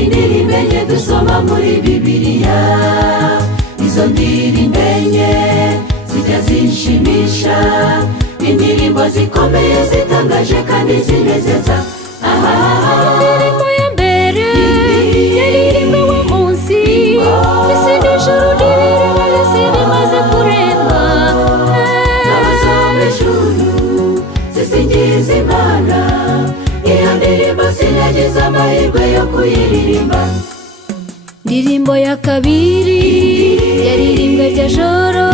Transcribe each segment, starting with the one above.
indirimbo enye dusoma muri Bibiliya. Izo ndirimbo enye zijya zinshimisha, indirimbo zikomeye zitangaje kandi zinezeza. Indirimbo ya mbere yaririmba wa munsi, isi n'ijuru n'ibirimo byose bimaze kuremwa. Abazo mw'ijuru zisingiza Imana, iyo ndirimbo sinagize amahirwe yo kuyiririmba. Indirimbo ya kabiri yaririmbwe rya joro,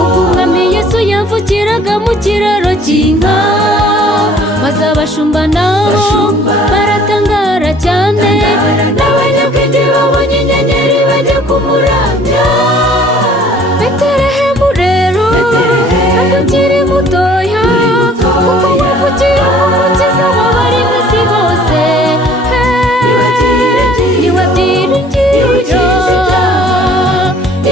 ubwo umwami Yesu yavukiraga mu kiraro cy'inka, maze abashumba nabo baratangara cyane, n'abanyabwenge babonye inyenyeri bajya kumuramya. Betelehemu rero ntabwo ukiri mutoya, kuko wavukiye umukiza w'abari mu isi bose. Niwe byiringiro.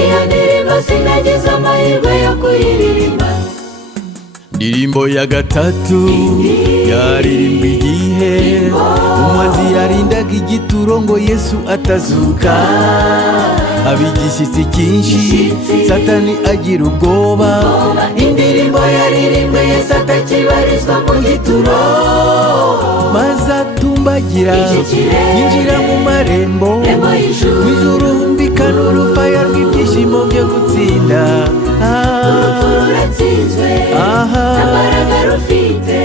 Iyo ndirimbo sinagize amahirwe yo kuyiririmba. Indirimbo ya gatatu yaririmbwe igihe umwanzi yarindaga igituro ngo Yesu atazuka, abigishyitsi cyinshi Satani agira ubwoba. Indirimbo yaririmbwe Yesu atakibarizwa mu gituro, maze atumbagira yinjira mu marembo w'ijuru, humvikana urufaya rw'ibyishimo byo gutsinda. urupfu ruratsinzwe, imbaraga rufite.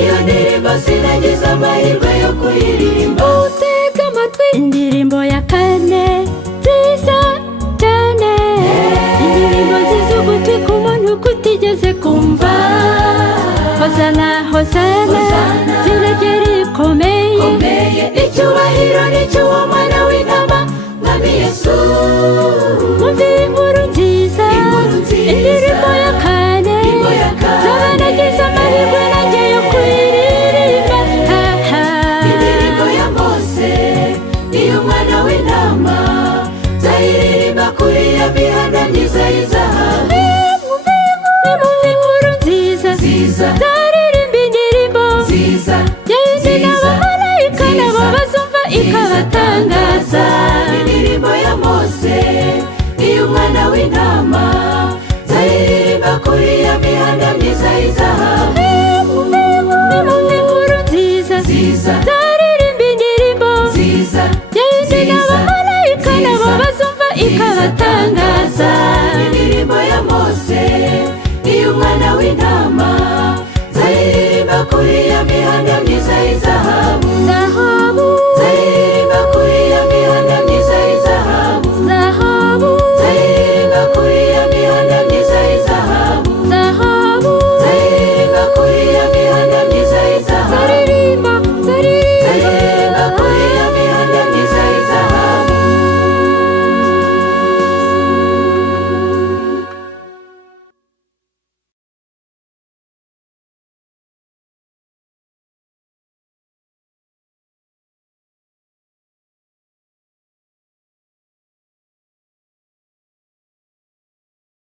Iyo ndirimbo sinagize amahirwe yo kuyiririmba. Utega amatwi indirimbo ya kane nziza cyane, indirimbo nziza ugutwi ku muntu kutigeze kumva. Hosana hosana ziregera ikomeye, icyubahiro ni cy'uwo mwana w'intama mwami Yesu. Mwumve inkuru nziza, indirimbo ya kane zaba nagize amahirwe nanjye yo kuyiririmba. Indirimbo ya Mose n'iy'umwana w'intama, nzayiririmba kuri ya mihanda myiza y'izahabu. Mwumve inkuru nziza, zaririmba indirimbo yayindi n'abamarayika nabo bazumva ikabatangaza. Indirimbo ya Mose n'iy'umwana w'intama, nzayiririmba kuri ya mihanda myiza y'izahabu. Mwumve inkuru nziza, zaririmba indirimbo yayindi n'abamarayika nabo bazumva ikabatangaza. Indirimbo ya Mose n'iy'umwana w'intama,